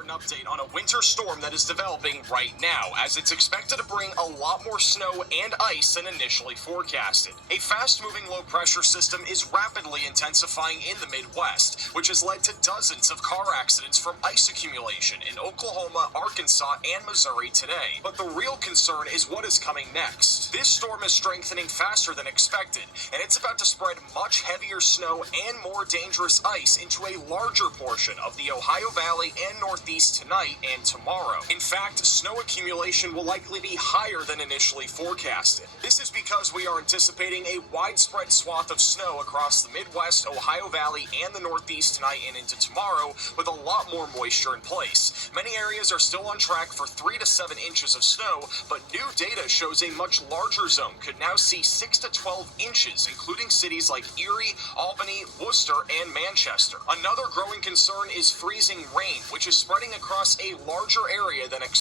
important update on a winter storm that is developing right now, as it's expected to bring a lot more snow and ice than initially forecasted. A fast-moving low-pressure system is rapidly intensifying in the Midwest, which has led to dozens of car accidents from ice accumulation in Oklahoma, Arkansas, and Missouri today. But the real concern is what is coming next. This storm is strengthening faster than expected, and it's about to spread much heavier snow and more dangerous ice into a larger portion of the Ohio Valley and Northeast tonight and tomorrow. In fact, snow accumulation will likely be higher than initially forecasted. This is because we are anticipating a widespread swath of snow across the Midwest, Ohio Valley, and the Northeast tonight and into tomorrow, with a lot more moisture in place. Many areas are still on track for 3 to 7 inches of snow, but new data shows a much larger zone could now see 6 to 12 inches, including cities like Erie, Albany, Worcester, and Manchester. Another growing concern is freezing rain, which is spreading across a larger area than expected.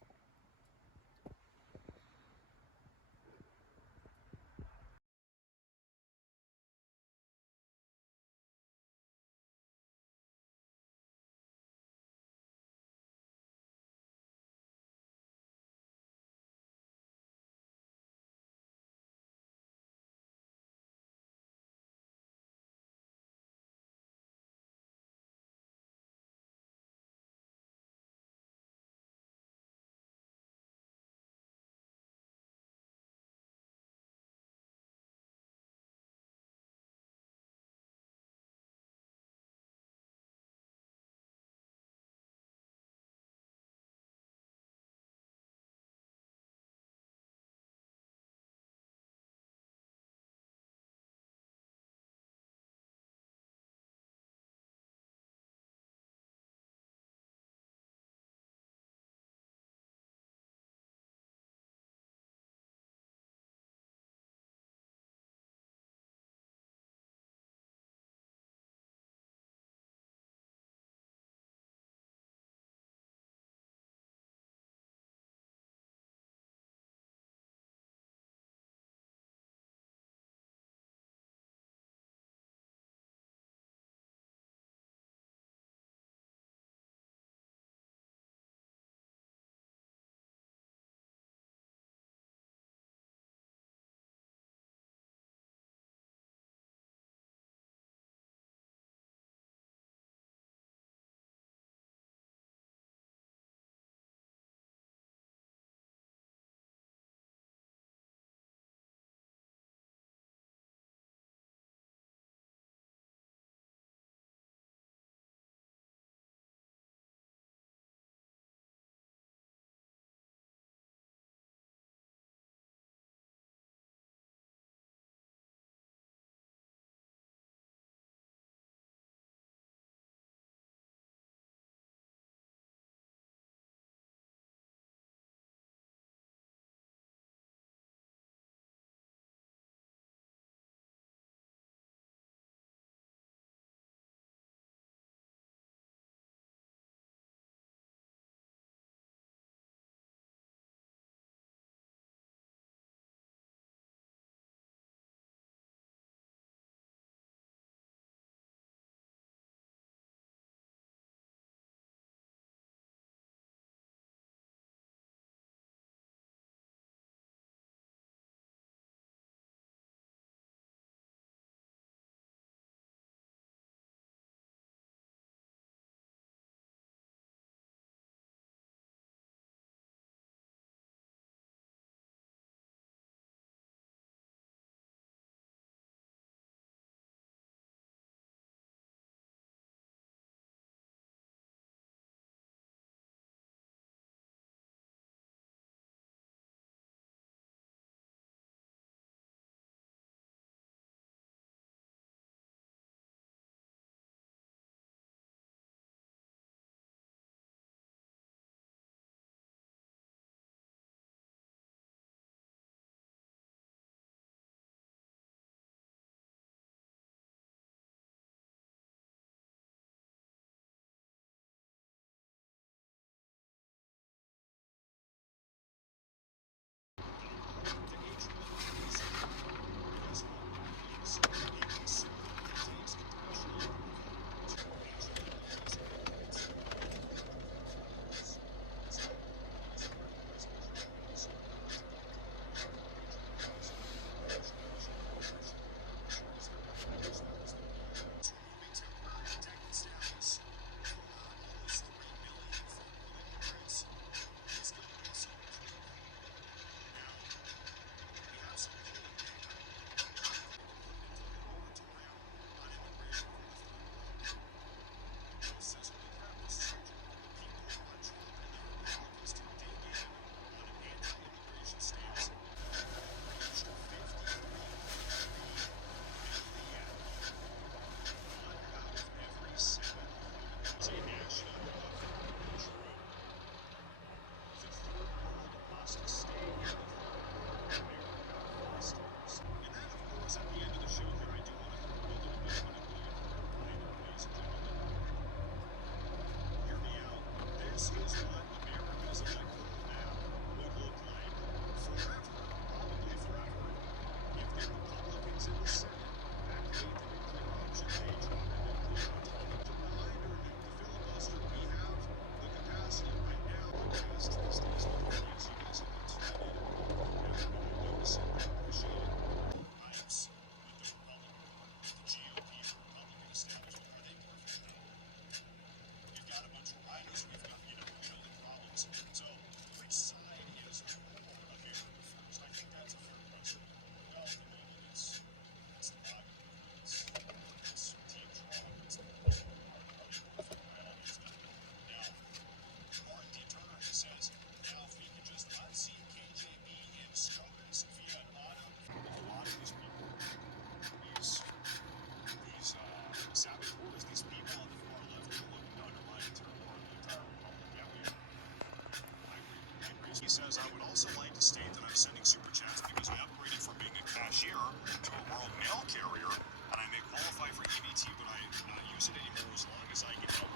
He says, I would also like to state that I'm sending super chats because I upgraded from being a cashier to a rural mail carrier, and I may qualify for EBT, but I not use it anymore as long as I get help.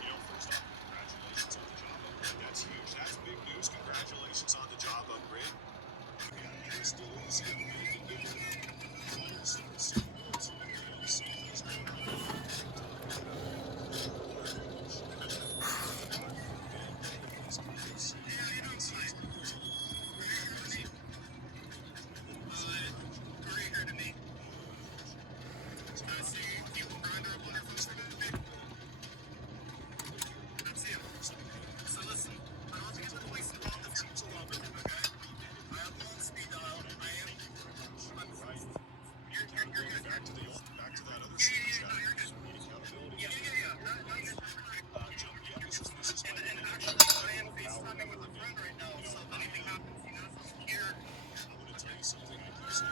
You know, first off, congratulations on the job upgrade. That's huge. That's big news. Congratulations on the job upgrade. Still is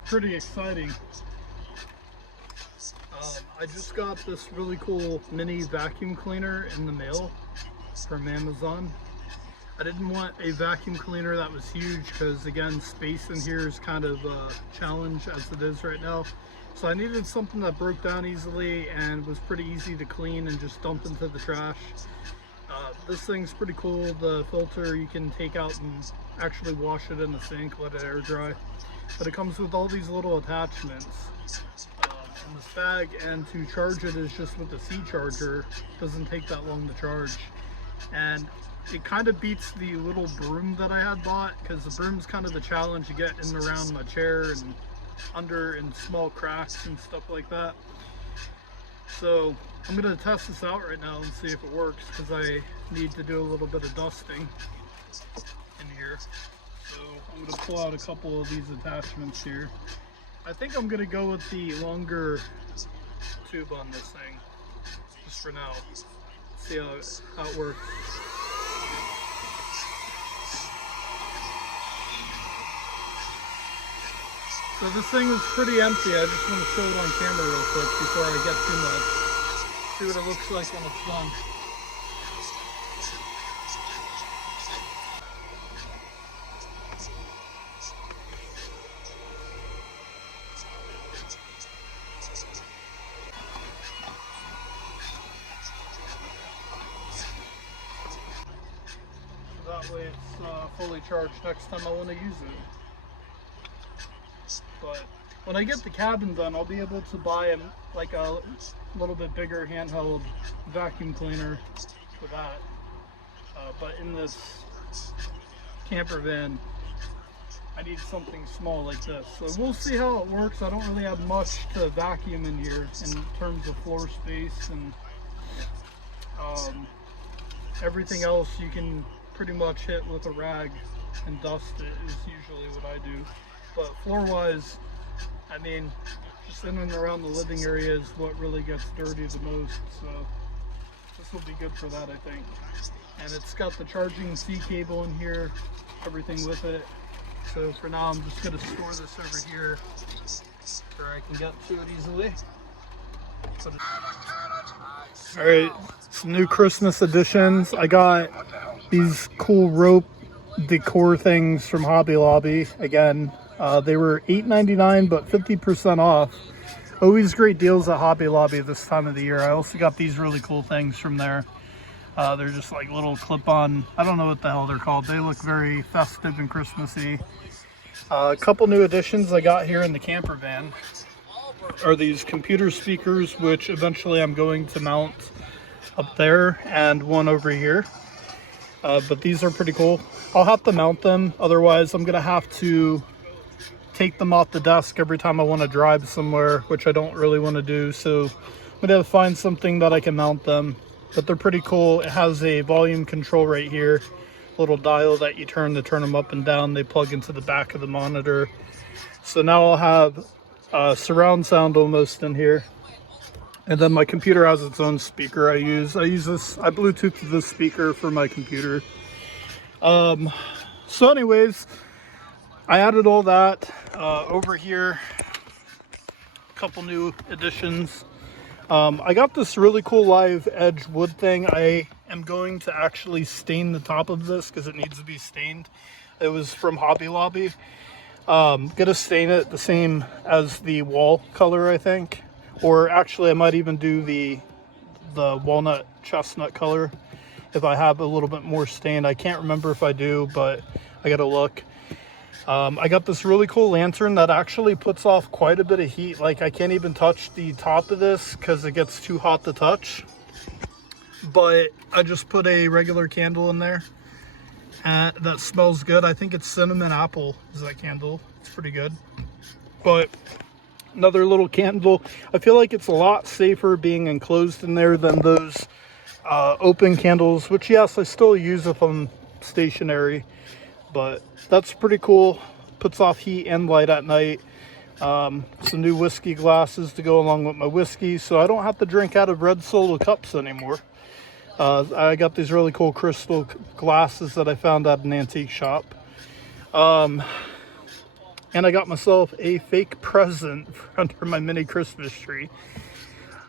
pretty exciting. I just got this really cool mini vacuum cleaner in the mail from Amazon. I didn't want a vacuum cleaner that was huge because, again, space in here is kind of a challenge as it is right now. So I needed something that broke down easily and was pretty easy to clean and just dump into the trash. This thing's pretty cool. The filter you can take out and actually wash it in the sink, let it air dry. But it comes with all these little attachments in this bag, and to charge it is just with the C charger. It doesn't take that long to charge, and it kind of beats the little broom that I had bought, because the broom's kind of the challenge to get in and around my chair and under in small cracks and stuff like that. So I'm gonna test this out right now and see if it works, because I need to do a little bit of dusting in here. So I'm going to pull out a couple of these attachments here. I think I'm going to go with the longer tube on this thing, just for now. See how it works. So this thing is pretty empty. I just want to show it on camera real quick before I get too much. See what it looks like when it's done. That way it's fully charged next time I want to use it. But when I get the cabin done, I'll be able to buy like a little bit bigger handheld vacuum cleaner for that. But in this camper van, I need something small like this. So we'll see how it works. I don't really have much to vacuum in here in terms of floor space, and everything else you can pretty much hit with a rag and dust it is usually what I do. But floor wise, I mean, just in and around the living area is what really gets dirty the most. So this will be good for that, I think. And it's got the charging C cable in here, everything with it. So for now, I'm just gonna store this over here where I can get to it easily. All right, some new Christmas additions. I got these cool rope decor things from Hobby Lobby. Again, they were $8.99 but 50% off. Always great deals at Hobby Lobby this time of the year. I also got these really cool things from there. They're just like little clip-on, I don't know what the hell they're called. They look very festive and Christmassy. A couple new additions I got here in the camper van are these computer speakers, which eventually I'm going to mount up there, and one over here. But these are pretty cool. I'll have to mount them, otherwise I'm gonna have to take them off the desk every time I want to drive somewhere, which I don't really want to do. So I'm gonna have to find something that I can mount them. But they're pretty cool. It has a volume control right here, little dial that you turn to turn them up and down. They plug into the back of the monitor. So now I'll have surround sound almost in here. And then my computer has its own speaker. I use this, I Bluetooth this speaker for my computer. So anyways, I added all that over here. A couple new additions. I got this really cool live edge wood thing. I am going to actually stain the top of this because it needs to be stained. It was from Hobby Lobby. Gonna stain it the same as the wall color, I think. Or actually I might even do the walnut chestnut color if I have a little bit more stain. I can't remember if I do, but I gotta look. I got this really cool lantern that actually puts off quite a bit of heat. Like, I can't even touch the top of this because it gets too hot to touch. But I just put a regular candle in there and that smells good. I think it's cinnamon apple is that candle. It's pretty good. But another little candle. I feel like it's a lot safer being enclosed in there than those open candles, which yes, I still use if I'm stationary. But that's pretty cool. Puts off heat and light at night. Some new whiskey glasses to go along with my whiskey, so I don't have to drink out of red Solo cups anymore. I got these really cool crystal glasses that I found at an antique shop. And I got myself a fake present under my mini Christmas tree.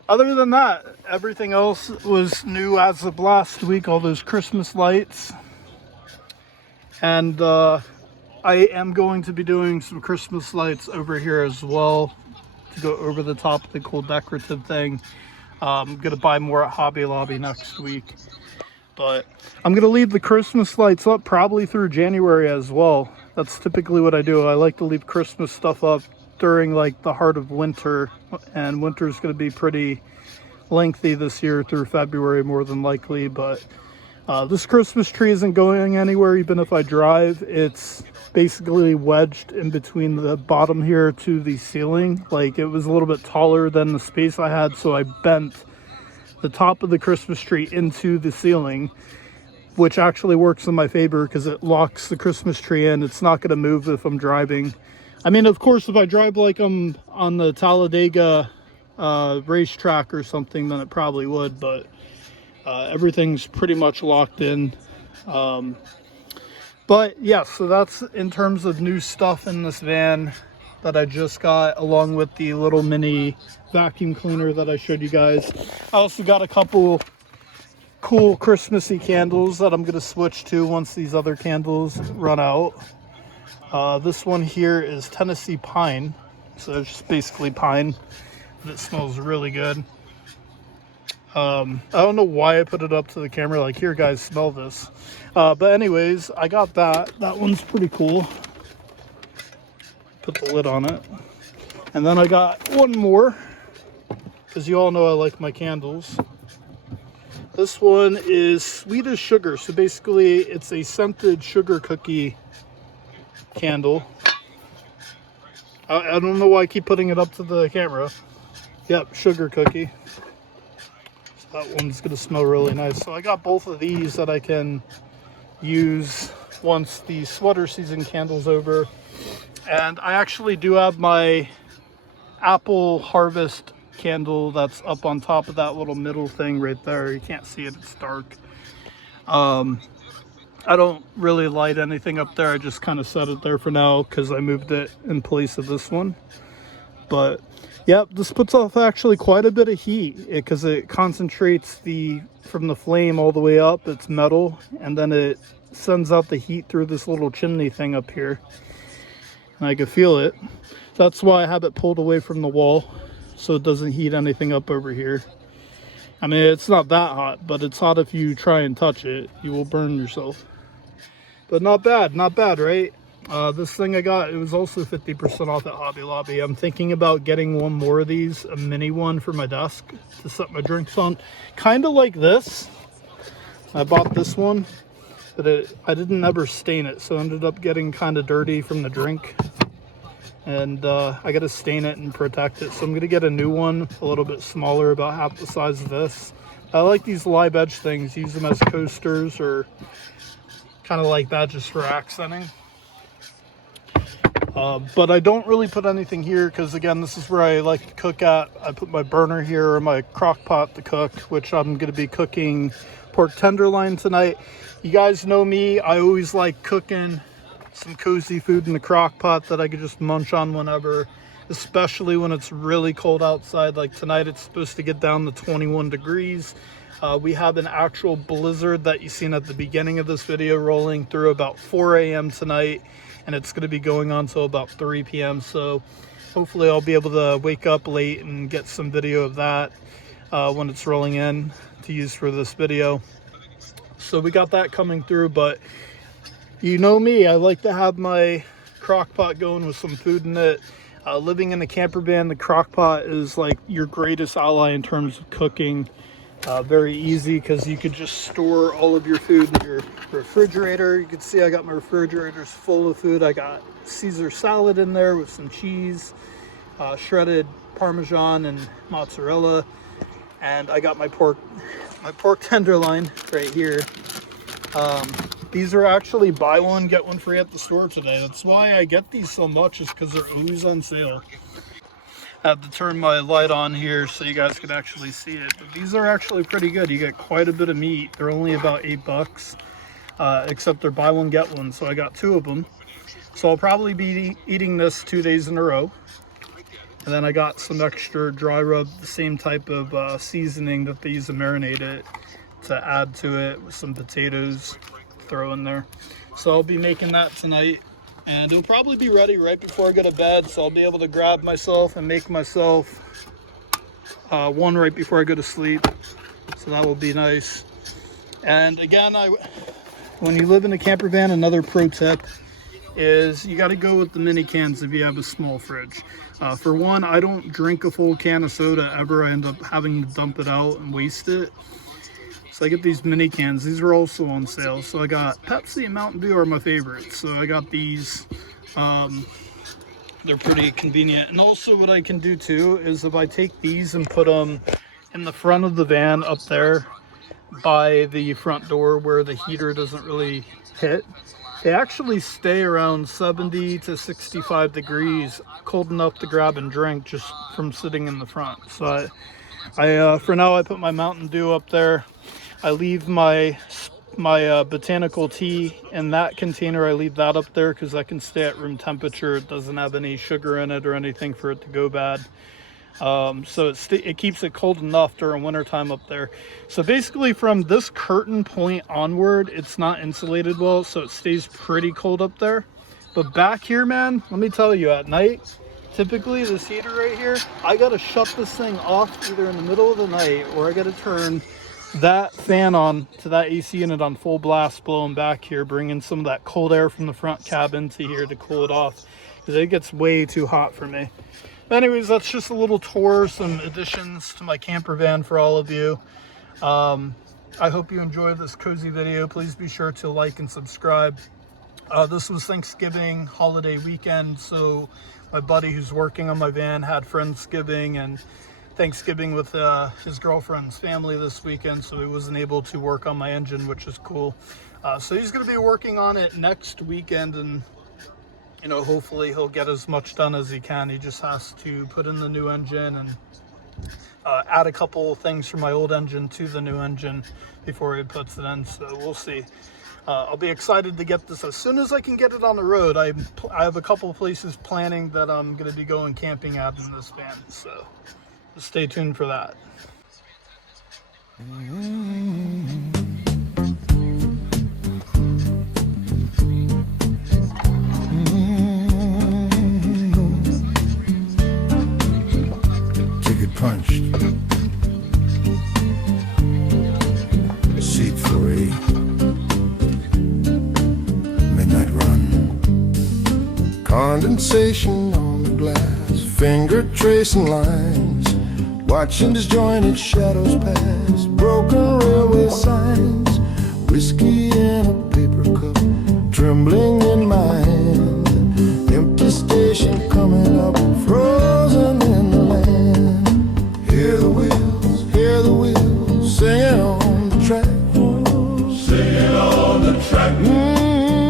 Other than that, everything else was new as of last week. All those Christmas lights. And I am going to be doing some Christmas lights over here as well to go over the top of the cool decorative thing. I'm going to buy more at Hobby Lobby next week. But I'm going to leave the Christmas lights up probably through January as well. That's typically what I do. I like to leave Christmas stuff up during like the heart of winter. And winter is going to be pretty lengthy this year through February more than likely. But this Christmas tree isn't going anywhere even if I drive. It's basically wedged in between the bottom here to the ceiling. Like, it was a little bit taller than the space I had, so I bent the top of the Christmas tree into the ceiling, which actually works in my favor because it locks the Christmas tree in. It's not going to move if I'm driving. I mean, of course, if I drive like I'm on the Talladega racetrack or something, then it probably would, but everything's pretty much locked in. But yeah, so that's in terms of new stuff in this van that I just got, along with the little mini vacuum cleaner that I showed you guys. I also got a couple cool Christmassy candles that I'm going to switch to once these other candles run out. This one here is Tennessee Pine, so it's just basically pine. It smells really good. I don't know why I put it up to the camera like, here guys, smell this. But anyways, I got that. That one's pretty cool. Put the lid on it. And then I got one more, because you all know I like my candles. This one is Swedish Sugar. So basically it's a scented sugar cookie candle. I don't know why I keep putting it up to the camera. Yep, sugar cookie. That one's going to smell really nice. So I got both of these that I can use once the sweater season candle's over. And I actually do have my apple harvest candle that's up on top of that little middle thing right there. You can't see it, it's dark. I don't really light anything up there. I just kind of set it there for now because I moved it in place of this one. But yep, this puts off actually quite a bit of heat because it concentrates from the flame all the way up. It's metal, and then it sends out the heat through this little chimney thing up here. And I can feel it. That's why I have it pulled away from the wall, so it doesn't heat anything up over here. I mean, it's not that hot, but it's hot if you try and touch it. You will burn yourself. But not bad, right? This thing I got, it was also 50% off at Hobby Lobby. I'm thinking about getting one more of these, a mini one for my desk to set my drinks on. Kind of like this. I bought this one, but I didn't ever stain it, so it ended up getting kind of dirty from the drink. And I got to stain it and protect it. So I'm going to get a new one, a little bit smaller, about half the size of this. I like these live edge things, use them as coasters or kind of like that just for accenting. But I don't really put anything here because, again, this is where I like to cook at. I put my burner here or my crock pot to cook, which I'm going to be cooking pork tenderloin tonight. You guys know me, I always like cooking some cozy food in the crock pot that I could just munch on whenever, especially when it's really cold outside. Like tonight, it's supposed to get down to 21 degrees. We have an actual blizzard that you seen at the beginning of this video rolling through about 4 a.m. tonight, and it's going to be going on till about 3 p.m. So hopefully I'll be able to wake up late and get some video of that when it's rolling in to use for this video. So we got that coming through, but you know me, I like to have my crock pot going with some food in it. Living in a camper van, the crock pot is like your greatest ally in terms of cooking. Very easy because you could just store all of your food in your refrigerator. You can see I got my refrigerators full of food. I got Caesar salad in there with some cheese, shredded Parmesan and mozzarella, and I got my pork tenderloin right here. These are actually buy one get one free at the store today. That's why I get these so much, is because they're always on sale. I have to turn my light on here so you guys can actually see it. But these are actually pretty good. You get quite a bit of meat. They're only about $8, except they're buy one get one. So I got 2 of them. So I'll probably be eating this 2 days in a row. And then I got some extra dry rub, the same type of seasoning that they use to marinate it, to add to it with some potatoes, throw in there. So I'll be making that tonight, and it'll probably be ready right before I go to bed, so I'll be able to grab myself and make myself one right before I go to sleep. So that will be nice. And again, when you live in a camper van, another pro tip is you got to go with the mini cans if you have a small fridge. For one, I don't drink a full can of soda ever. I end up having to dump it out and waste it. So I get these mini cans. These are also on sale. So I got Pepsi and Mountain Dew are my favorites. So I got these. They're pretty convenient. And also what I can do too is if I take these and put them in the front of the van up there by the front door where the heater doesn't really hit, they actually stay around 70 to 65 degrees, cold enough to grab and drink just from sitting in the front. So I for now I put my Mountain Dew up there. I leave my botanical tea in that container. I leave that up there because that can stay at room temperature. It doesn't have any sugar in it or anything for it to go bad. So it keeps it cold enough during wintertime up there. So basically from this curtain point onward, it's not insulated well, so it stays pretty cold up there. But back here, man, let me tell you, at night, typically this heater right here, I gotta shut this thing off either in the middle of the night, or I gotta turn that fan on to that AC unit on full blast, blowing back here, bringing some of that cold air from the front cabin to here to cool it off, because it gets way too hot for me. Anyways, that's just a little tour, some additions to my camper van for all of you. I hope you enjoyed this cozy video. Please be sure to like and subscribe. This was Thanksgiving holiday weekend, so my buddy who's working on my van had Friendsgiving and Thanksgiving with his girlfriend's family this weekend, so he wasn't able to work on my engine, which is cool. So he's going to be working on it next weekend, and you know, hopefully he'll get as much done as he can. He just has to put in the new engine and add a couple things from my old engine to the new engine before he puts it in, so we'll see. I'll be excited to get this as soon as I can get it on the road. I have a couple places planning that I'm going to be going camping at in this van, so stay tuned for that. Ticket punched. Condensation on the glass, finger tracing lines, watching disjointed shadows pass, broken railway signs, whiskey in a paper cup, trembling in my hand, empty station coming up, frozen in the land. Hear the wheels singing on the track, singing on the track,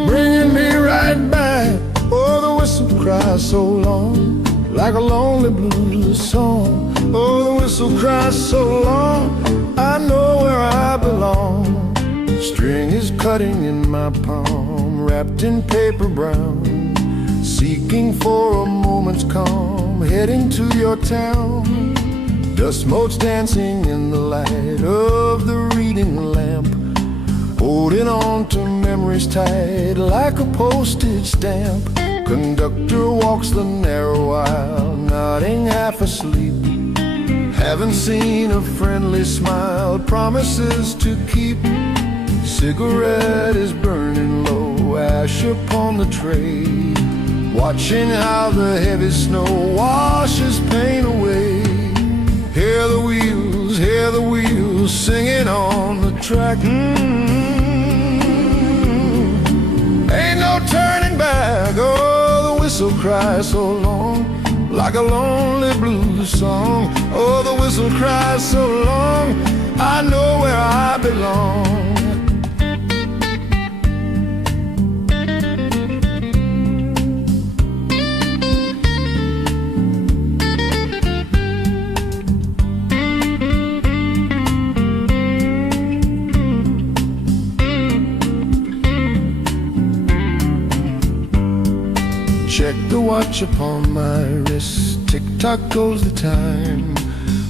bringing me right back. Oh, the whistle cries so long, like a lonely blues song. Oh, the whistle cries so long, I know where I belong. String is cutting in my palm, wrapped in paper brown, seeking for a moment's calm, heading to your town. Dust motes dancing in the light of the reading lamp, holding on to memories tight like a postage stamp. Conductor walks the narrow aisle, nodding half asleep. Haven't seen a friendly smile, promises to keep. Cigarette is burning low, ash upon the tray, watching how the heavy snow washes pain away. Hear the wheels singing on the track. Ain't no turning back. Oh, the whistle cries so long, like a lonely blues song. Oh, the whistle cries so long, I know where I belong. Check the watch upon my wrist, tick-tock goes the time,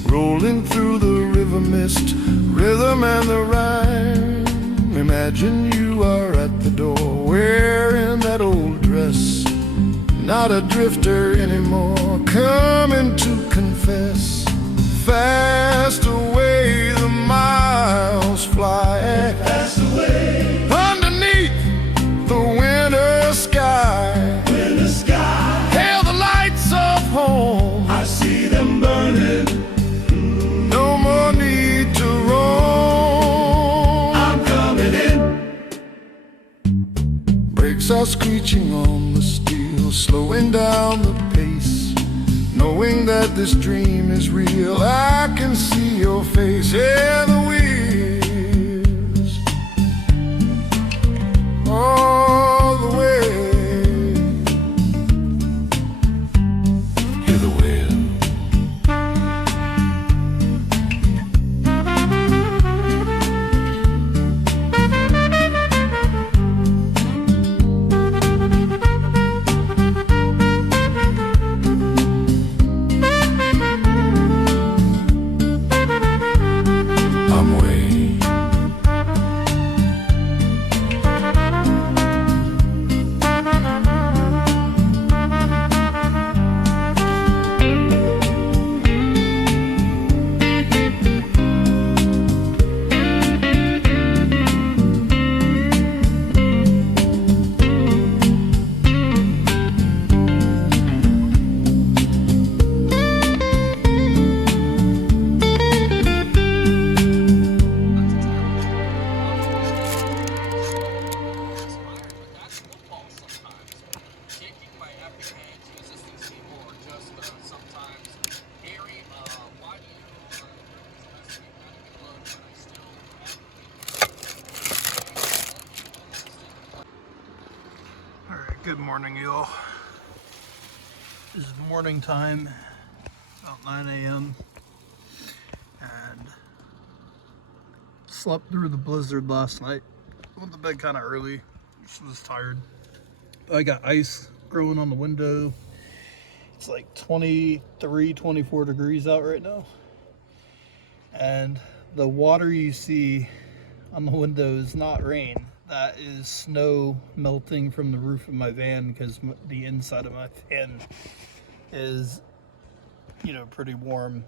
rolling through the river mist, rhythm and the rhyme. Imagine you are at the door, wearing that old dress, not a drifter anymore, coming to confess. Fast away the miles fly, fast away underneath the winter sky. Hail the lights of home, I see them burning. No more need to roam, I'm coming in. Brakes are screeching on the steel, slowing down the pace, knowing that this dream is real. I can see your face. Hear the wheels all the way. Good morning, y'all. This is morning time, about 9 a.m. and slept through the blizzard last night. Went to bed kind of early, just was tired. I got ice growing on the window. It's like 23, 24 degrees out right now. And the water you see on the window is not rain. That is snow melting from the roof of my van, because the inside of my van is, pretty warm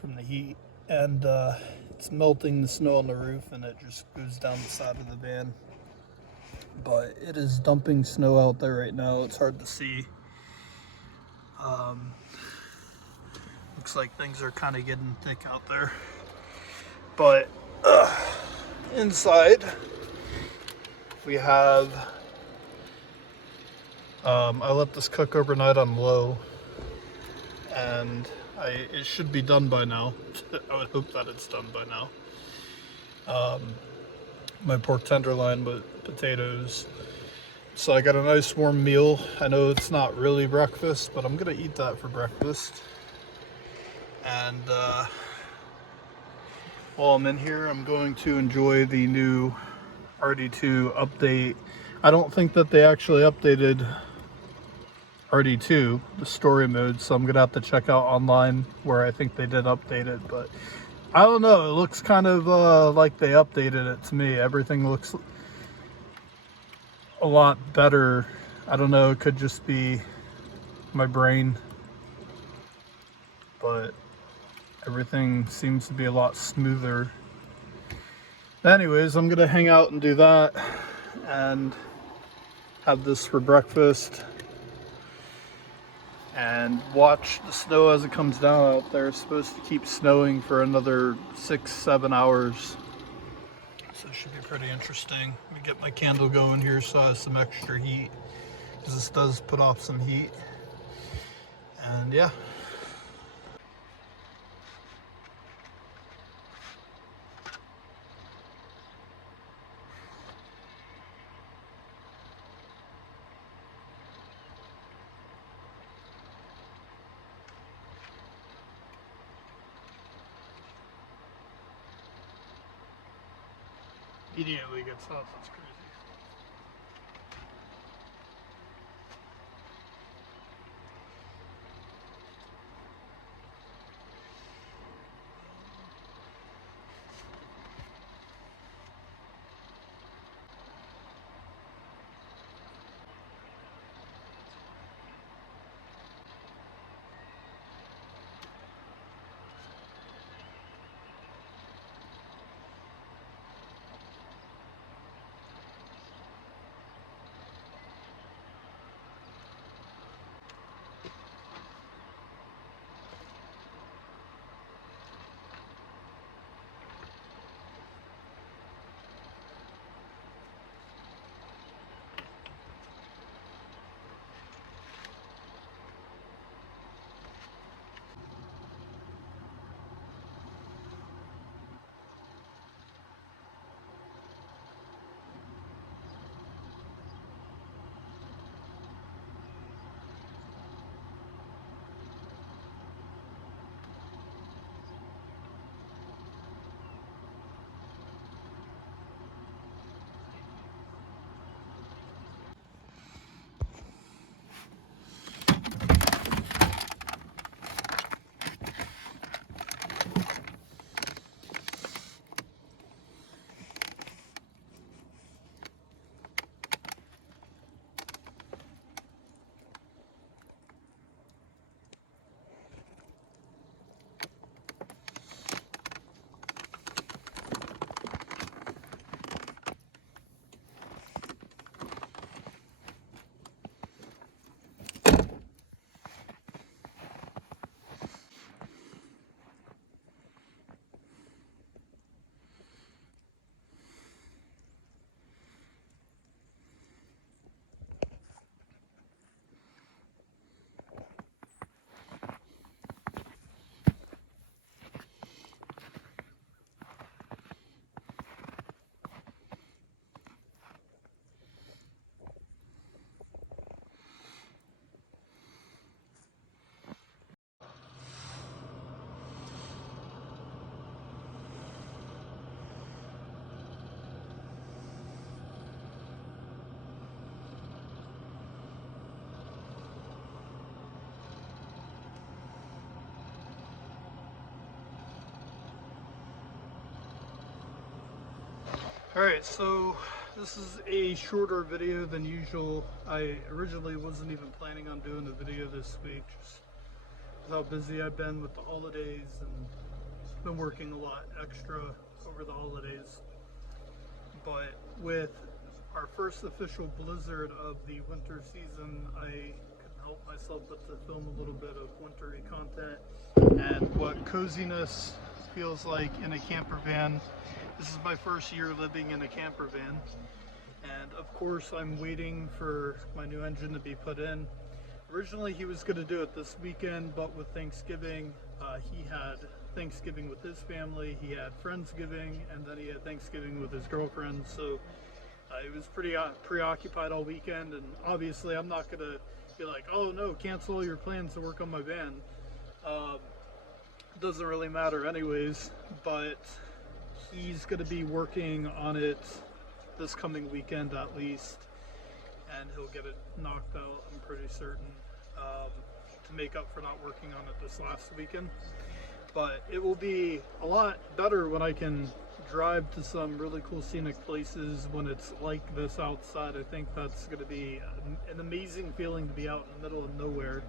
from the heat. And it's melting the snow on the roof, and it just goes down the side of the van. but it is dumping snow out there right now. It's hard to see. Looks like things are kind of getting thick out there. But inside we have, I let this cook overnight on low, and it should be done by now. I would hope that it's done by now. My pork tenderloin with potatoes. So I got a nice warm meal. I know it's not really breakfast, but I'm gonna eat that for breakfast. And while I'm in here, I'm going to enjoy the new RD2 update. I don't think that they actually updated RD2, the story mode, so I'm gonna have to check out online where I think they did update it, but I don't know, it looks kind of like they updated it to me. Everything looks a lot better. I don't know, it could just be my brain, but everything seems to be a lot smoother. Anyways, I'm gonna hang out and do that and have this for breakfast and watch the snow as it comes down out there. It's supposed to keep snowing for another 6-7 hours. So it should be pretty interesting. Let me get my candle going here so I have some extra heat, because this does put off some heat. And yeah. Immediately gets hot, that's crazy. Alright, so this is a shorter video than usual. I originally wasn't even planning on doing a video this week, just with how busy I've been with the holidays and been working a lot extra over the holidays. But with our first official blizzard of the winter season, I couldn't help myself but to film a little bit of wintry content and what coziness feels like in a camper van. This is my first year living in a camper van, and of course I'm waiting for my new engine to be put in. Originally he was going to do it this weekend, but with Thanksgiving, he had Thanksgiving with his family, he had Friendsgiving, and then he had Thanksgiving with his girlfriend, so he was pretty preoccupied all weekend. And obviously I'm not going to be like, oh no, cancel all your plans to work on my van. Doesn't really matter anyways, but he's going to be working on it this coming weekend at least, and he'll get it knocked out, I'm pretty certain, to make up for not working on it this last weekend. But it will be a lot better when I can drive to some really cool scenic places when it's like this outside. I think that's going to be an amazing feeling to be out in the middle of nowhere,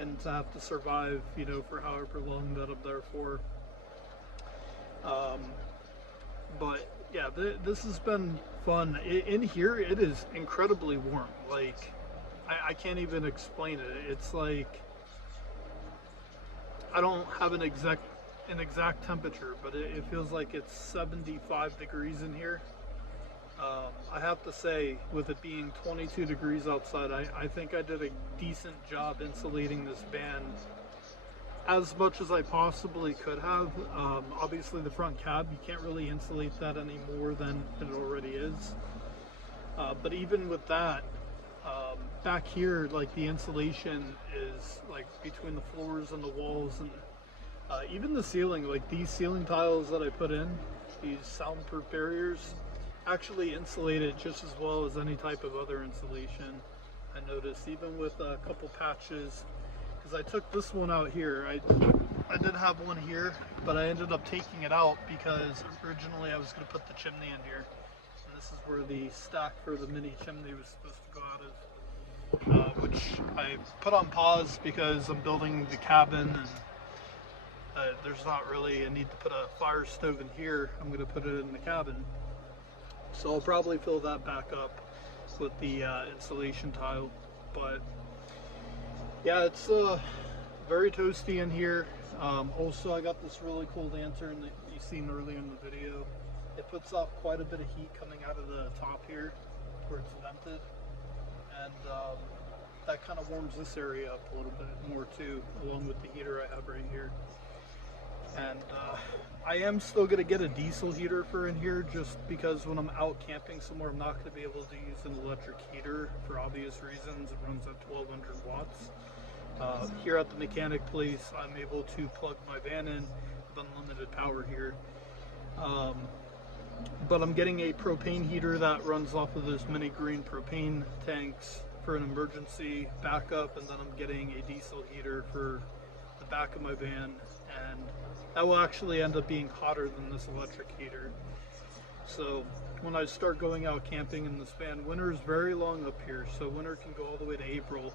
and to have to survive, you know, for however long that I'm there for. But yeah, this has been fun. In here, it is incredibly warm. Like, I can't even explain it. It's like, I don't have an exact temperature, but it feels like it's 75 degrees in here. I have to say, with it being 22 degrees outside, I think I did a decent job insulating this van as much as I possibly could have. Obviously the front cab, you can't really insulate that any more than it already is. But even with that, back here, like, the insulation is like between the floors and the walls, and even the ceiling, like these ceiling tiles that I put in, these soundproof barriers, actually insulate it just as well as any type of other insulation. I noticed, even with a couple patches, because I took this one out here. I did have one here, but I ended up taking it out because originally I was going to put the chimney in here, and this is where the stack for the mini chimney was supposed to go out of, which I put on pause because I'm building the cabin, and there's not really a need to put a fire stove in here. I'm going to put it in the cabin, so I'll probably fill that back up with the insulation tile. But yeah, it's very toasty in here. Also, I got this really cool lantern that you seen earlier in the video. It puts off quite a bit of heat coming out of the top here where it's vented, and that kind of warms this area up a little bit more too, along with the heater I have right here. And I am still going to get a diesel heater for in here, just because when I'm out camping somewhere, I'm not going to be able to use an electric heater for obvious reasons. It runs at 1200 watts. Here at the mechanic place, I'm able to plug my van in with unlimited power here. But I'm getting a propane heater that runs off of those mini green propane tanks for an emergency backup, and then I'm getting a diesel heater for the back of my van, and that will actually end up being hotter than this electric heater. So when I start going out camping in this van, winter is very long up here, so winter can go all the way to April.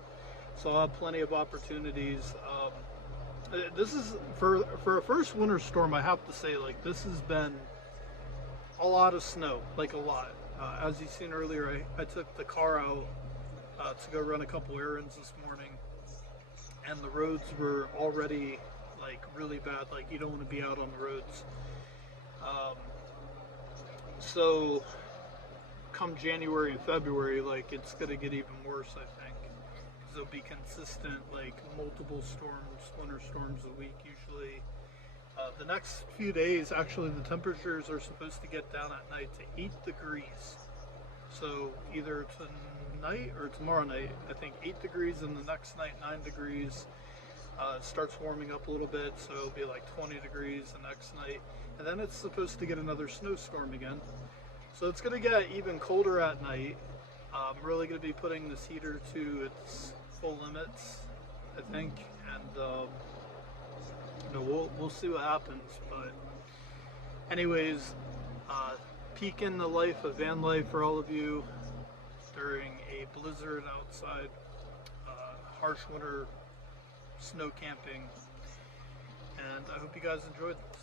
So I'll have plenty of opportunities. This is, for a first winter storm, I have to say, like, this has been a lot of snow, like a lot. As you seen earlier, I took the car out to go run a couple errands this morning, and the roads were already like really bad. Like, you don't want to be out on the roads. So come January and February, like, it's gonna get even worse, I think, because there'll be consistent, like, multiple storms, winter storms a week usually. The next few days, actually, the temperatures are supposed to get down at night to 8 degrees. So either tonight or tomorrow night, I think 8 degrees, and the next night 9 degrees. It starts warming up a little bit, so it'll be like 20 degrees the next night. And then it's supposed to get another snowstorm again. So it's going to get even colder at night. I'm really going to be putting this heater to its full limits, I think. And you know, we'll see what happens. But anyways, peek in the life of van life for all of you during a blizzard outside, harsh winter snow camping, and I hope you guys enjoyed this.